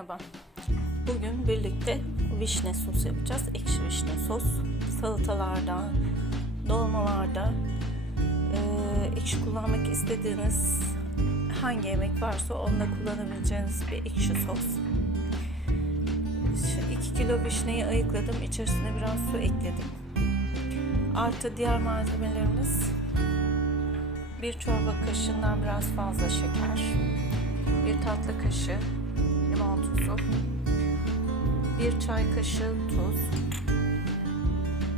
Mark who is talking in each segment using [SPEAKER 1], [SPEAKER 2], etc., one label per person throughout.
[SPEAKER 1] Merhaba. Bugün birlikte vişne sos yapacağız. Ekşi vişne sos. Salatalarda, dolmalarda, ekşi kullanmak istediğiniz hangi yemek varsa onda kullanabileceğiniz bir ekşi sos. 2 kilo vişneyi ayıkladım. İçerisine biraz su ekledim. Artı diğer malzemelerimiz bir çorba kaşığından biraz fazla şeker, bir tatlı kaşığı limon tuzu, bir çay kaşığı tuz,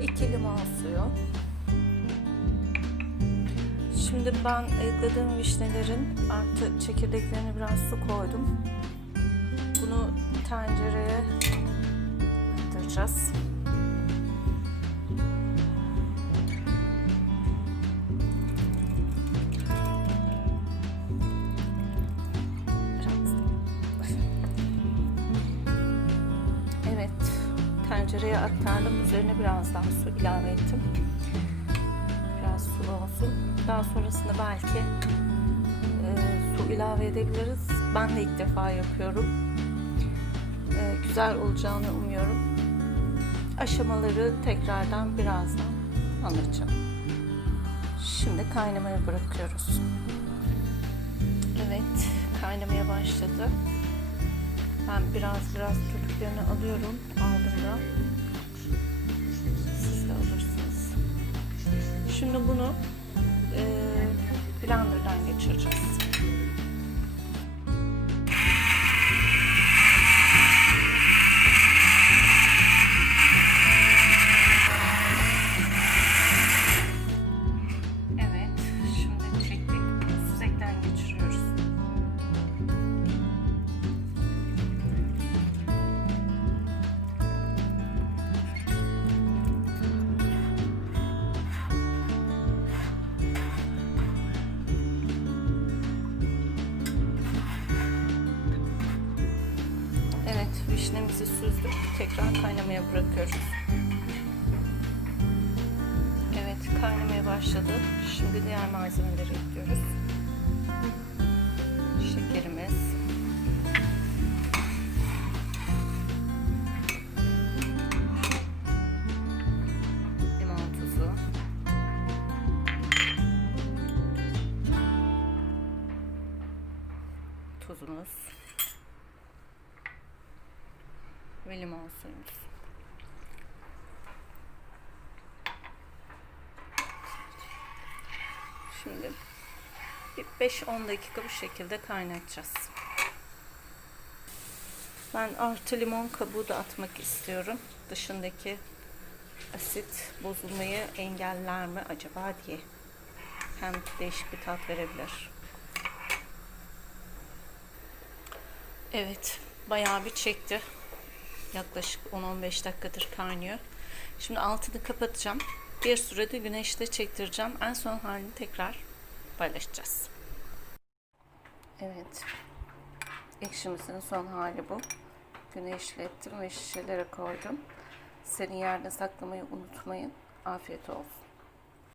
[SPEAKER 1] iki limon suyu. Şimdi ben ayıkladığım vişnelerin artı çekirdeklerine biraz su koydum. Bunu tencereye attıracağız. Tencereye aktardım. Üzerine biraz daha su ilave ettim. Biraz sulu olsun. Daha sonrasında belki e, su ilave edebiliriz. Ben de ilk defa yapıyorum. E, güzel olacağını umuyorum. Aşamaları tekrardan birazdan anlatacağım. Şimdi kaynamaya bırakıyoruz. Evet, kaynamaya başladı. Ben biraz biraz köpüklerini alıyorum aldığımda. Siz de alırsınız. Şimdi bunu e, blenderdan geçireceğiz. Vişnemizi süzdük. Tekrar kaynamaya bırakıyoruz. Evet, kaynamaya başladı. Şimdi diğer malzemeleri ekliyoruz. Şekerimiz. Ve limon suyumuz. Şimdi bir 5-10 dakika bu şekilde kaynatacağız. Ben artı limon kabuğu da atmak istiyorum. Dışındaki asit bozulmayı engeller mi acaba diye. Hem değişik bir tat verebilir. Evet, bayağı bir çekti. Yaklaşık 10-15 dakikadır kaynıyor. Şimdi altını kapatacağım. Bir sürede güneşte çektireceğim. En son halini tekrar paylaşacağız. Evet. Ekşimizin son hali bu. Güneşlettim ve şişelere koydum. Serin yerde saklamayı unutmayın. Afiyet olsun.